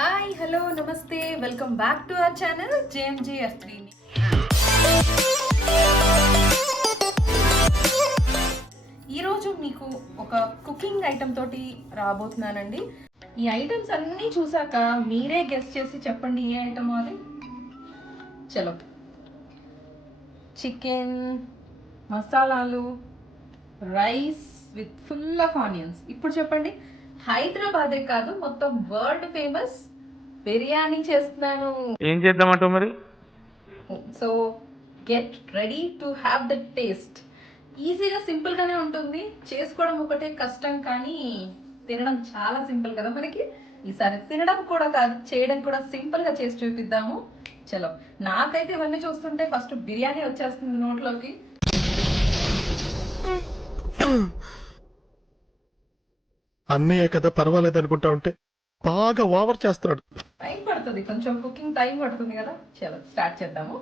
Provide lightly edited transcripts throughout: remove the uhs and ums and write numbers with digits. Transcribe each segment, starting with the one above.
Hi hello నమస్తే welcome back to our channel JMGF3. ఈరోజు మీకు ఒక కుకింగ్ ఐటమ్ తోటి రాబోతున్నానండి. ఈ ఐటమ్స్ అన్నీ చూసాక మీరే గెస్ చేసి చెప్పండి ఏ ఐటమ్ అది. చలో, చికెన్ మసాలాలు, rice with full of onions. ఇప్పుడు చెప్పండి, హైదరాబాదే కాదు మొత్తం వరల్డ్ ఫేమస్ బిర్యానీ చేస్తున్నాను. ఏం చేద్దామంటావు మరి? So get ready to have the taste. ఈజీగా సింపుల్గానే ఉంటుంది, చేసుకోవడం ఒకటే కష్టం, కానీ తినడం చాలా సింపుల్ కదా మనకి. ఈసారి తినడం కూడా కాదు, చేయడం కూడా సింపుల్గా చేసి చూపిద్దాము. చలో, నాకైతే ఇవన్నీ చూస్తుంటే ఫస్ట్ బిర్యానీ వచ్చేస్తుంది నోట్లోకి. అన్నయ్య కదా పర్వాలేదు అనుకుంటా ఉంటే బాగా ఓవర్ చేస్తున్నాడు. టైం పడుతుంది, కొంచెం కుకింగ్ టైం పడుతుంది కదా. చలో స్టార్ట్ చేద్దాము.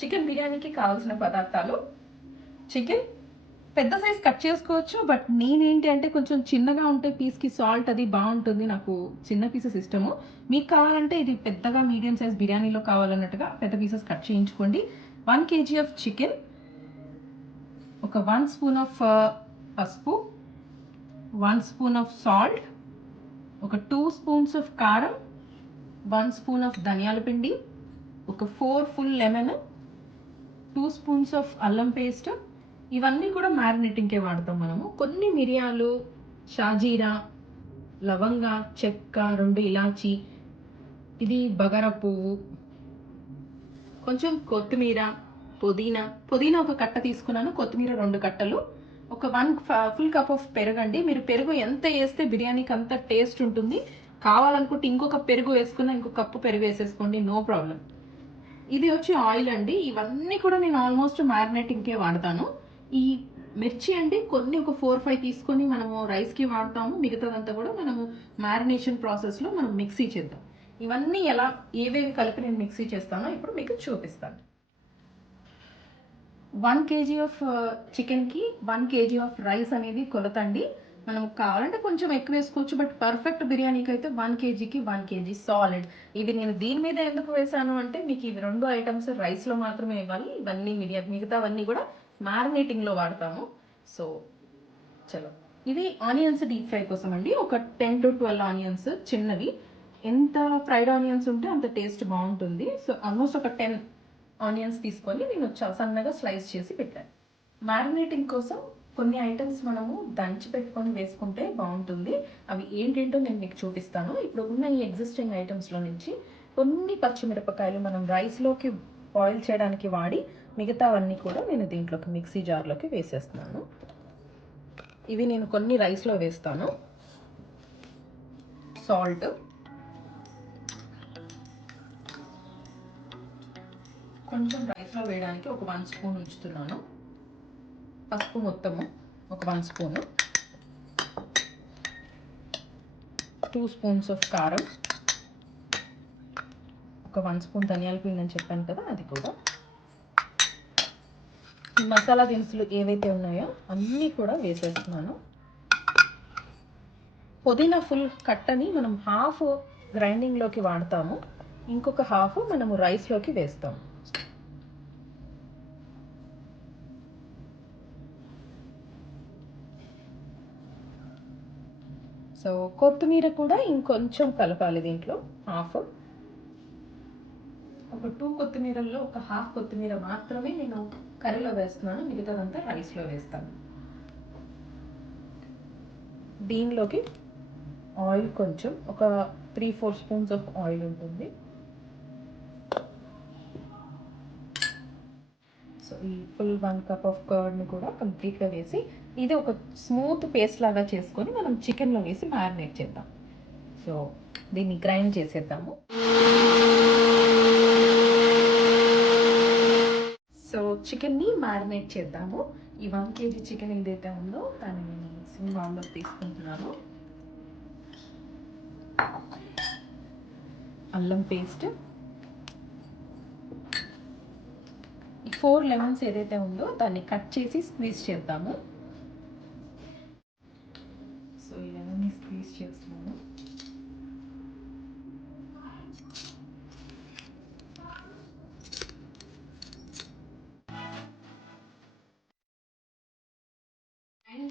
చికెన్ బిర్యానీకి కావాల్సిన పదార్థాలు: చికెన్ పెద్ద సైజ్ కట్ చేసుకోవచ్చు, బట్ నేనేంటి అంటే కొంచెం చిన్నగా ఉంటే పీస్కి సాల్ట్ అది బాగుంటుంది, నాకు చిన్న పీసెస్ ఇష్టము. మీకు కావాలంటే ఇది పెద్దగా మీడియం సైజ్ బిర్యానీలో కావాలన్నట్టుగా పెద్ద పీసెస్ కట్ చేయించుకోండి. 1 kg ఆఫ్ చికెన్, ఒక 1 స్పూన్ ఆఫ్ పసుపు, 1 స్పూన్ ఆఫ్ సాల్ట్, ఒక 2 స్పూన్స్ ఆఫ్ కారం, 1 స్పూన్ ఆఫ్ ధనియాల పిండి, ఒక 4 ఫుల్ లెమన్, 2 స్పూన్స్ ఆఫ్ అల్లం పేస్ట్. ఇవన్నీ కూడా మ్యారినేటింగ్కే వాడతాం మనము. కొన్ని మిరియాలు, షాజీరా, లవంగ, చెక్క, 2 ఇలాచి, ఇది బగారా పువ్వు, కొంచెం కొత్తిమీర, పుదీనా ఒక కట్ట తీసుకున్నాను, కొత్తిమీర 2 కట్టలు, ఒక 1 ఫుల్ కప్ ఆఫ్ పెరుగండి. మీరు పెరుగు ఎంత వేస్తే బిర్యానీకి అంత టేస్ట్ ఉంటుంది. కావాలనుకుంటే ఇంకొక పెరుగు వేసుకున్న ఇంకొక కప్పు పెరుగు వేసేసుకోండి, నో ప్రాబ్లం. ఇది వచ్చి ఆయిల్ అండి. ఇవన్నీ కూడా నేను ఆల్మోస్ట్ మ్యారినేటింగ్కే వాడతాను. ఈ మిర్చి అండి కొన్ని ఒక 4-5 తీసుకొని మనము రైస్కి వాడతాము, మిగతాదంతా కూడా మనము మ్యారినేషన్ ప్రాసెస్లో మనం మిక్సీ చేద్దాం. ఇవన్నీ ఏవేవి కలిపి నేను మిక్సీ చేస్తానో ఇప్పుడు మీకు చూపిస్తాను. 1 kg ఆఫ్ చికెన్కి 1 kg ఆఫ్ రైస్ అనేది కొలతండి. మనం కావాలంటే కొంచెం ఎక్కువ వేసుకోవచ్చు, బట్ పర్ఫెక్ట్ బిర్యానీకి అయితే 1 kgకి 1 kg సాలిడ్. ఇది నేను దీని మీద ఎందుకు వేసాను అంటే మీకు ఇవి 2 ఐటమ్స్ రైస్లో మాత్రమే ఇవ్వాలి, ఇవన్నీ మిగతావన్నీ కూడా మ్యారినేటింగ్లో వాడతాము. సో చలో, ఇది ఆనియన్స్ డీప్ ఫ్రై కోసం అండి. ఒక 10 to 12 ఆనియన్స్ చిన్నవి. ఎంత ఫ్రైడ్ ఆనియన్స్ ఉంటే అంత టేస్ట్ బాగుంటుంది. సో ఆల్మోస్ట్ ఒక 10 ఆనియన్స్ తీసుకొని నేను సన్నగా స్లైస్ చేసి పెట్టాను. మ్యారినేటింగ్ కోసం కొన్ని ఐటమ్స్ మనము దంచి పెట్టుకొని వేసుకుంటే బాగుంటుంది. అవి ఏంటంటో నేను మీకు చూపిస్తాను. ఇప్పుడు ఉన్న ఈ ఎగ్జిస్టింగ్ ఐటమ్స్లో నుంచి కొన్ని పచ్చిమిరపకాయలు మనం రైస్లోకి బాయిల్ చేయడానికి వాడి మిగతావన్నీ కూడా నేను దీంట్లోకి మిక్సీ జార్లోకి వేసేస్తున్నాను. ఇవి నేను కొన్ని రైస్లో వేస్తాను. సాల్ట్, కొంచెం రైస్లో వేయడానికి ఒక 1 స్పూన్ ఉంచుతున్నాను. పసుపు మొత్తము ఒక 1 స్పూను, 2 స్పూన్స్ ఆఫ్ కారం, ఒక 1 స్పూన్ ధనియాల పిండి అని చెప్పాను కదా, అది కూడా. ఈ మసాలా దినుసులు ఏవైతే ఉన్నాయో అన్నీ కూడా వేసేస్తున్నాను. పుదీనా ఫుల్ కట్టని మనం హాఫ్ గ్రైండింగ్లోకి వాడతాము, ఇంకొక హాఫ్ మనము రైస్లోకి వేస్తాము. సో కొత్తిమీర కూడా ఇంకొంచెం కలపాలి దీంట్లో, హాఫ్. ఒక 2 కొత్తిమీరల్లో ఒక హాఫ్ కొత్తిమీర మాత్రమే నేను కర్రీలో వేస్తున్నాను, మిగతాదంతా రైస్లో వేస్తాను. దీనిలోకి ఆయిల్ కొంచెం, ఒక 3-4 స్పూన్స్ ఆఫ్ ఆయిల్ ఉంటుంది. సో ఈ ఫుల్ 1 కప్ ఆఫ్ కర్డ్ని కూడా కంప్లీట్గా వేసి ఇది ఒక స్మూత్ పేస్ట్ లాగా చేసుకొని మనం చికెన్లో వేసి మ్యారినేట్ చేద్దాం. సో దీన్ని గ్రైండ్ చేసేద్దాము. సో చికెన్ని మ్యారినేట్ చేద్దాము. ఈ 1 kg చికెన్ ఏదైతే ఉందో దాన్ని నేను మిక్సింగ్ బౌల్లో తీసుకుంటున్నాను. అల్లం పేస్ట్, ఈ 4 లెమన్స్ ఏదైతే ఉందో దాన్ని కట్ చేసి స్క్వీజ్ చేద్దాము. సో ఈ లెమన్ని స్క్వీజ్ చేస్తున్నాను.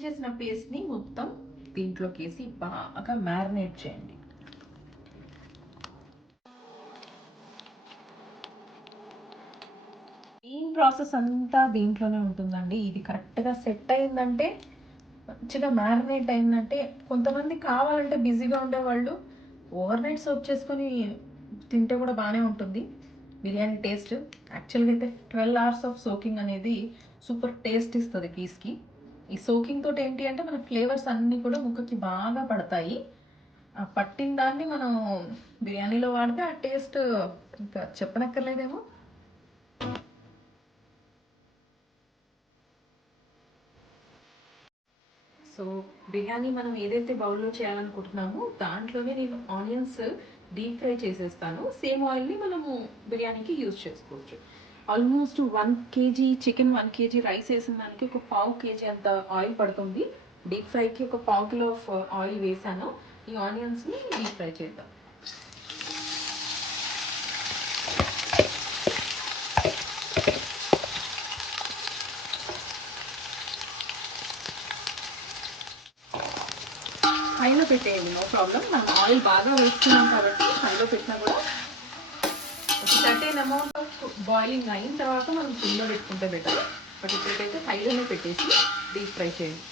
గ్రైండ్ చేసిన పేస్ట్ని మొత్తం దీంట్లోకి వేసి బాగా మ్యారినేట్ చేయండి. మెయిన్ ప్రాసెస్ అంతా దీంట్లోనే ఉంటుందండి. ఇది కరెక్ట్గా సెట్ అయిందంటే, మంచిగా మ్యారినేట్ అయిందంటే, కొంతమంది కావాలంటే బిజీగా ఉండేవాళ్ళు ఓవర్ నైట్ సోక్ చేసుకొని తింటే కూడా బాగానే ఉంటుంది బిర్యానీ టేస్ట్. యాక్చువల్గా అయితే 12 hours ఆఫ్ సోకింగ్ అనేది సూపర్ టేస్ట్ ఇస్తుంది పీస్కి. ఈ సోకింగ్ తోటి ఏంటి అంటే మన ఫ్లేవర్స్ అన్నీ కూడా ముక్కకి బాగా పడతాయి. ఆ పట్టిన దాన్ని మనం బిర్యానీలో వాడితే ఆ టేస్ట్ ఇంకా చెప్పనక్కర్లేదేమో. సో బిర్యానీ మనం ఏదైతే బౌల్లో చేయాలనుకుంటున్నామో దాంట్లోనే నేను ఆనియన్స్ డీప్ ఫ్రై చేసేస్తాను. సేమ్ ఆయిల్ని మనము బిర్యానీకి యూజ్ చేసుకోవచ్చు. Almost 1 kg chicken, 1 kg rice వేసిన దానికి ఒక 1/2 kg అంత ఆయిల్ పడుతుంది. డీప్ ఫ్రైకి ఒక 1/4 kg ఆఫ్ ఆయిల్ వేసాను. ఈ ఆనియన్స్ని డీప్ ఫ్రై చేద్దాం. హైలో పెట్టేయండి, నో ప్రాబ్లం. మనం ఆయిల్ బాగా వేస్తున్నాం కాబట్టి హైలో పెట్టినా కూడా సర్టెన్ అమౌంట్ ఆఫ్ బాయిలింగ్ అయిన తర్వాత మనం సిమ్లో పెట్టుకుంటే బెటర్. బట్ ఇప్పుడైతే హైలోనే పెట్టేసి డీప్ ఫ్రై చేయండి.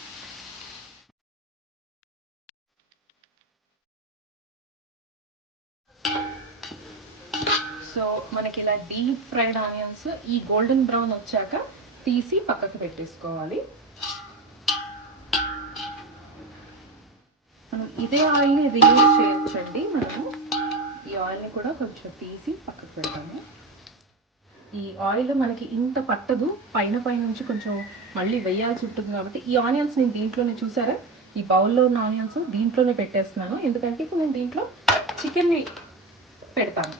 సో మనకి ఇలా డీప్ ఫ్రైడ్ ఆనియన్స్ ఈ గోల్డెన్ బ్రౌన్ వచ్చాక తీసి పక్కకు పెట్టేసుకోవాలి. మనం ఇదే ఆయిల్ని రీయూజ్ చేయొచ్చండి. మనము ఈ ఆయిల్ని కూడా కొంచెం తీసి పక్కకు పెడతాము. ఈ ఆయిల్ మనకి ఇంత పట్టదు, పైన నుంచి కొంచెం మళ్ళీ వేయాల్సి ఉంటుంది కాబట్టి ఈ ఆనియన్స్ నేను దీంట్లోనే, చూసారా ఈ బౌల్లో ఉన్న ఆనియన్స్ దీంట్లోనే పెట్టేస్తున్నాను. ఎందుకంటే ఇప్పుడు నేను దీంట్లో చికెన్ని పెడతాను.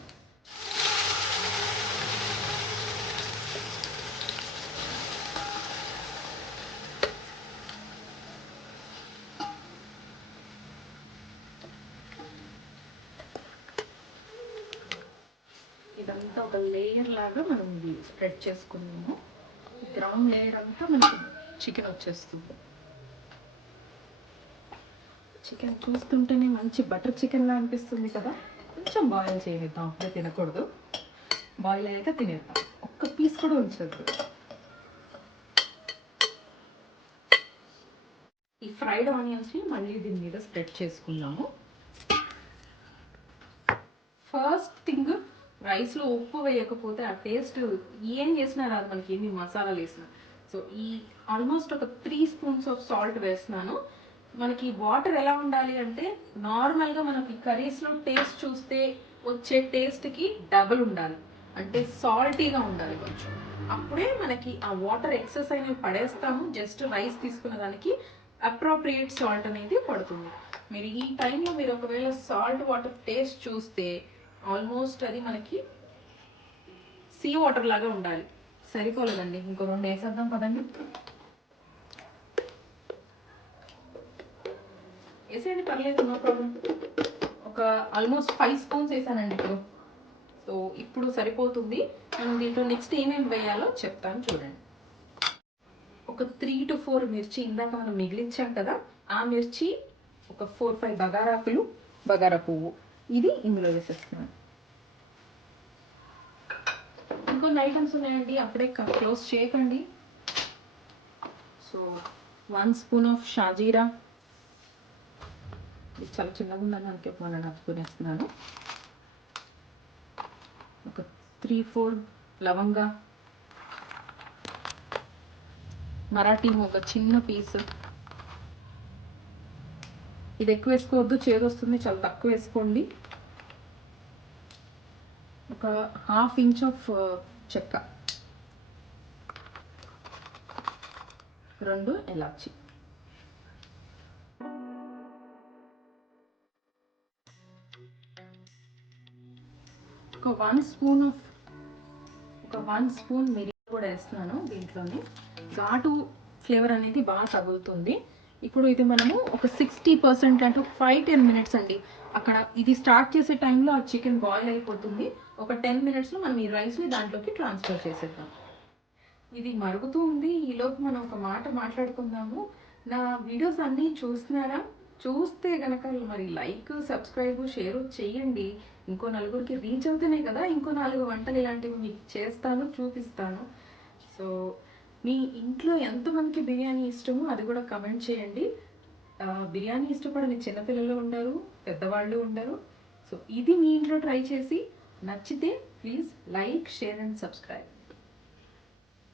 ఇదంతా ఒక లేయర్ లాగా మనం స్ప్రెడ్ చేసుకున్నాము. గ్రౌండ్ లేయర్ అంతా మనకి చికెన్ వచ్చేస్తుంది. చికెన్ చూస్తుంటేనే మంచి బటర్ చికెన్ లా అనిపిస్తుంది కదా. కొంచెం బాయిల్ చేద్దాం, అప్పుడే తినకూడదు. బాయిల్ అయ్యాక తినేద్దాం, ఒక్క పీస్ కూడా ఉంచద్దు. ఈ ఫ్రైడ్ ఆనియన్స్ని మళ్ళీ దీని మీద స్ప్రెడ్ చేసుకున్నాము. ఫస్ట్ థింగ్, రైస్లో ఉప్పు వేయకపోతే ఆ టేస్ట్ ఏం చేసినా రాదు మనకి, ఎన్ని మసాలాలు వేసినా. సో ఈ ఆల్మోస్ట్ ఒక 3 spoons ఆఫ్ సాల్ట్ వేస్తున్నాను. మనకి వాటర్ ఎలా ఉండాలి అంటే, నార్మల్గా మనకి కర్రీస్లో టేస్ట్ చూస్తే వచ్చే టేస్ట్కి డబుల్ ఉండాలి. అంటే సాల్టీగా ఉండాలి కొంచెం. అప్పుడే మనకి ఆ వాటర్ ఎక్సెస్ అయినవి పడేస్తాము. జస్ట్ రైస్ తీసుకున్న దానికి అప్రోప్రియేట్ సాల్ట్ అనేది పడుతుంది. మీరు ఈ టైంలో మీరు ఒకవేళ సాల్ట్ వాటర్ టేస్ట్ చూస్తే ఆల్మోస్ట్ అది మనకి సీ వాటర్ లాగా ఉండాలి. సరిపోలేదండి, ఇంకో 2 వేసేద్దాం పదండి. వేసేయండి, పర్లేదు, నో ప్రాబ్లం. ఒక ఆల్మోస్ట్ 5 spoons వేసానండి ఇప్పుడు. సో ఇప్పుడు సరిపోతుంది. మనం దీంట్లో నెక్స్ట్ ఏమేమి వేయాలో చెప్తాను చూడండి. ఒక 3 to 4 మిర్చి ఇందాక మనం మిగిలించాం కదా, ఆ మిర్చి, ఒక 4-5 బగారాకులు, బగారా పువ్వు, ఇది ఇందులో వేసేస్తున్నాను. ఇంకొన్ని ఐటమ్స్ ఉన్నాయండి, అప్పుడే క్లోజ్ చేయకండి. సో 1 spoon ఆఫ్ షాజీరా, ఇది చాలా చిన్నగా ఉందని అందుకే మనం నచ్చుకునేస్తున్నాను. ఒక 3-4 లవంగా, మరాఠీ ఒక చిన్న పీస్. ఇది ఎక్కువ వేసుకోవద్దు, చేదు వస్తుంది, చాలా తక్కువ వేసుకోండి. ఒక 1/2 inch ఆఫ్ చెక్క, 2 ఇలాచి, ఒక 1 spoon మిరియాలు కూడా వేస్తున్నాను దీంట్లోనే. ఘాటు ఫ్లేవర్ అనేది బాగా తగులుతుంది. ఇప్పుడు ఇది మనము ఒక 60% అంటే ఒక 5-10 minutes అండి. అక్కడ ఇది స్టార్ట్ చేసే టైంలో ఆ చికెన్ బాయిల్ అయిపోతుంది. ఒక 10 minutesలో మనం ఈ రైస్ని దాంట్లోకి ట్రాన్స్ఫర్ చేసేద్దాం. ఇది మరుగుతూ ఉంది. ఈలోపు మనం ఒక మాట మాట్లాడుకుందాము. నా వీడియోస్ అన్నీ చూస్తున్నారా? చూస్తే గనక మరి లైక్, సబ్స్క్రైబ్, షేర్ చేయండి. ఇంకో నలుగురికి రీచ్ అవుతేనే కదా ఇంకో 4 వంటలు ఇలాంటివి మీకు చేస్తాను, చూపిస్తాను. సో మీ ఇంట్లో ఎంతమందికి బిర్యానీ ఇష్టమో అది కూడా కమెంట్ చేయండి. బిర్యానీ ఇష్టపడని చిన్నపిల్లలు ఉండరు, పెద్దవాళ్ళు ఉండరు. సో ఇది మీ ఇంట్లో ట్రై చేసి నచ్చితే please like, share and subscribe.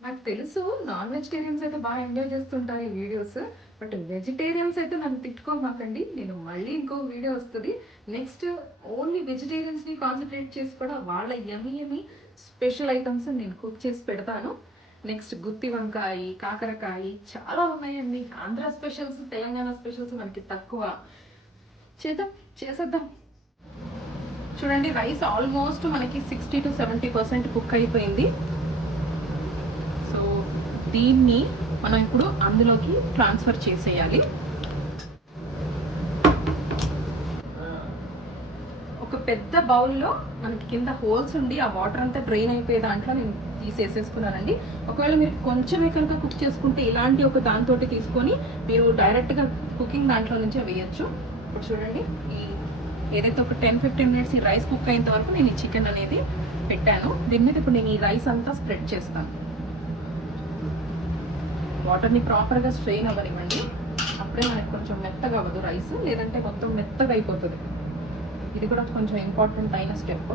నాకు తెలుసు నాన్ వెజిటేరియన్స్ అయితే బాగా ఎంజాయ్ చేస్తుంటారు ఈ వీడియోస్, బట్ వెజిటేరియన్స్ అయితే నన్ను తిట్టుకోమాకండి. నేను మళ్ళీ ఇంకో వీడియో వస్తుంది నెక్స్ట్, ఓన్లీ వెజిటేరియన్స్ని కాన్సన్ట్రేట్ చేసి కూడా వాళ్ళ యమీ యమీ స్పెషల్ ఐటమ్స్ నేను కుక్ చేసి పెడతాను. నెక్స్ట్ గుత్తి వంకాయ, కాకరకాయ చాలా ఉన్నాయండి. ఆంధ్ర స్పెషల్స్, తెలంగాణ స్పెషల్స్ మనకి తక్కువ. చేసేద్దాం. చూడండి రైస్ ఆల్మోస్ట్ మనకి 60 to 70% కుక్ అయిపోయింది. సో దీన్ని మనం ఇప్పుడు అందులోకి ట్రాన్స్ఫర్ చేసేయాలి. ఒక పెద్ద బౌల్లో మనకి కింద హోల్స్ ఉండి ఆ వాటర్ అంతా డ్రైన్ అయిపోయే దాంట్లో నేను తీసేసేసుకున్నానండి. ఒకవేళ మీరు కొంచెమే కనుక కుక్ చేసుకుంటే ఇలాంటి ఒక దాంతో తీసుకొని మీరు డైరెక్ట్గా కుకింగ్ దాంట్లో నుంచే వేయచ్చు. ఇప్పుడు చూడండి ఏదైతే ఒక 10-15 మినిట్స్ ఈ రైస్ కుక్ అయినంత వరకు నేను ఈ చికెన్ అనేది పెట్టాను. దీని మీద ఇప్పుడు నేను ఈ రైస్ అంతా స్ప్రెడ్ చేస్తాను. వాటర్ని ప్రాపర్గా స్ట్రెయిన్ అవ్వనివ్వండి. అప్పుడే మనకి కొంచెం మెత్తగా అవ్వదు రైస్, లేదంటే మొత్తం మెత్తగా అయిపోతుంది. ఇది కూడా కొంచెం ఇంపార్టెంట్ అయిన స్టెప్.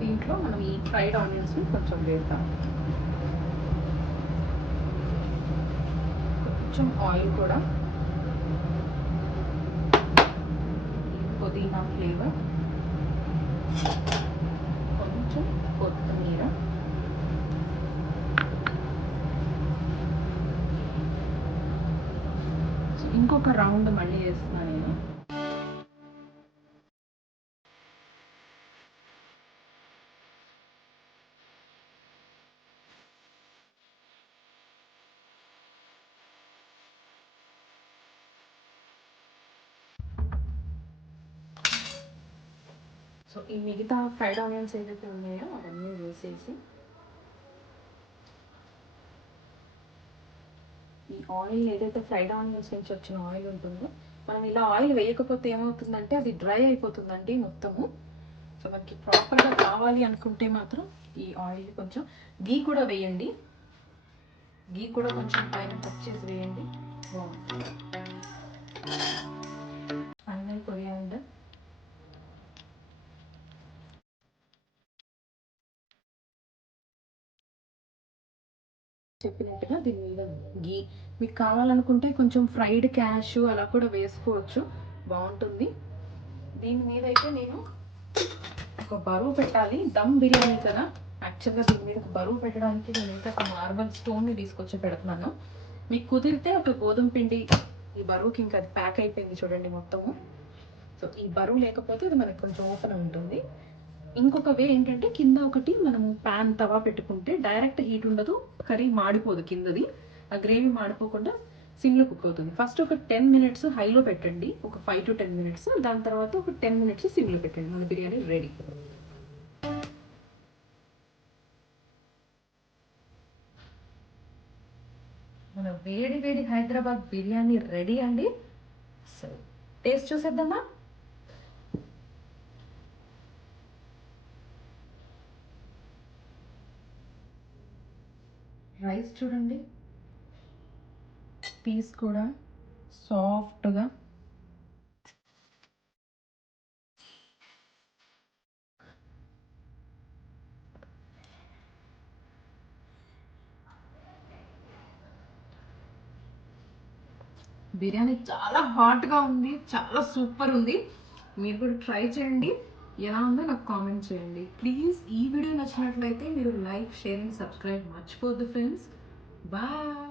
దీంట్లో మనం ఈ ఫ్రైడ్ ఆనియన్స్ని కొంచెం వేద్దాం. కొంచెం ఆయిల్ కూడా, పుదీనా ఫ్లేవర్, కొంచెం కొత్తిమీర, ఇంకొక రౌండ్ మళ్ళీ వేస్తున్నాను నేను. సో ఈ మిగతా ఫ్రైడ్ ఆనియన్స్ ఏదైతే ఉన్నాయో అవన్నీ వేసేసి ఈ ఆయిల్ ఏదైతే ఫ్రైడ్ ఆనియన్స్ నుంచి వచ్చిన ఆయిల్ ఉంటుందో, మనం ఇలా ఆయిల్ వేయకపోతే ఏమవుతుందంటే అది డ్రై అయిపోతుందండి మొత్తము. సో మనకి ప్రాపర్గా కావాలి అనుకుంటే మాత్రం ఈ ఆయిల్ కొంచెం గీ కూడా వేయండి. గీ కూడా కొంచెం పైన కట్ చేసి వేయండి. బాగుంటుంది. ఫైనల్ కొరియాండర్, చెప్పినట్టుగా దీని మీద గీ. మీకు కావాలనుకుంటే కొంచెం ఫ్రైడ్ క్యాష్ అలా కూడా వేసుకోవచ్చు, బాగుంటుంది. దీని మీద అయితే నేను ఒక బరువు పెట్టాలి, దమ్ బిర్యానీ కదా. యాక్చువల్గా దీని మీద బరువు పెట్టడానికి నేనైతే ఒక మార్బల్ స్టోన్ని తీసుకొచ్చి పెడుతున్నాను. మీకు కుదిరితే ఒక గోధుమ పిండి, ఈ బరువుకి ఇంకా అది ప్యాక్ అయిపోయింది చూడండి మొత్తము. సో ఈ బరువు లేకపోతే అది మనకి కొంచెం ఓపెన్ ఉంటుంది. ఇంకొక వే ఏంటంటే కింద ఒకటి మనము ప్యాన్ తవా పెట్టుకుంటే డైరెక్ట్ హీట్ ఉండదు, కర్రీ మాడిపోదు కిందది, ఆ గ్రేవీ మాడిపోకుండా సిమ్లో కుక్ అవుతుంది. ఫస్ట్ ఒక 10 మినిట్స్ హైలో పెట్టండి, ఒక 5 to 10 మినిట్స్. దాని తర్వాత ఒక 10 మినిట్స్ సిమ్లో పెట్టండి. మన బిర్యానీ రెడీ. మన వేడి వేడి హైదరాబాద్ బిర్యానీ రెడీ అండి. సరే టేస్ట్ చూసేద్దామా? రైస్ చూడండి, పీస్ కూడా సాఫ్ట్గా, బిర్యానీ చాలా హాట్గా ఉంది, చాలా సూపర్ ఉంది. మీరు కూడా ట్రై చేయండి, ఎలా ఉందో నాకు కామెంట్ చేయండి. ప్లీజ్ ఈ వీడియో నచ్చినట్లయితే మీరు లైక్, షేర్ అండ్ సబ్స్క్రైబ్ మర్చిపోద్దు ఫ్రెండ్స్. బాయ్.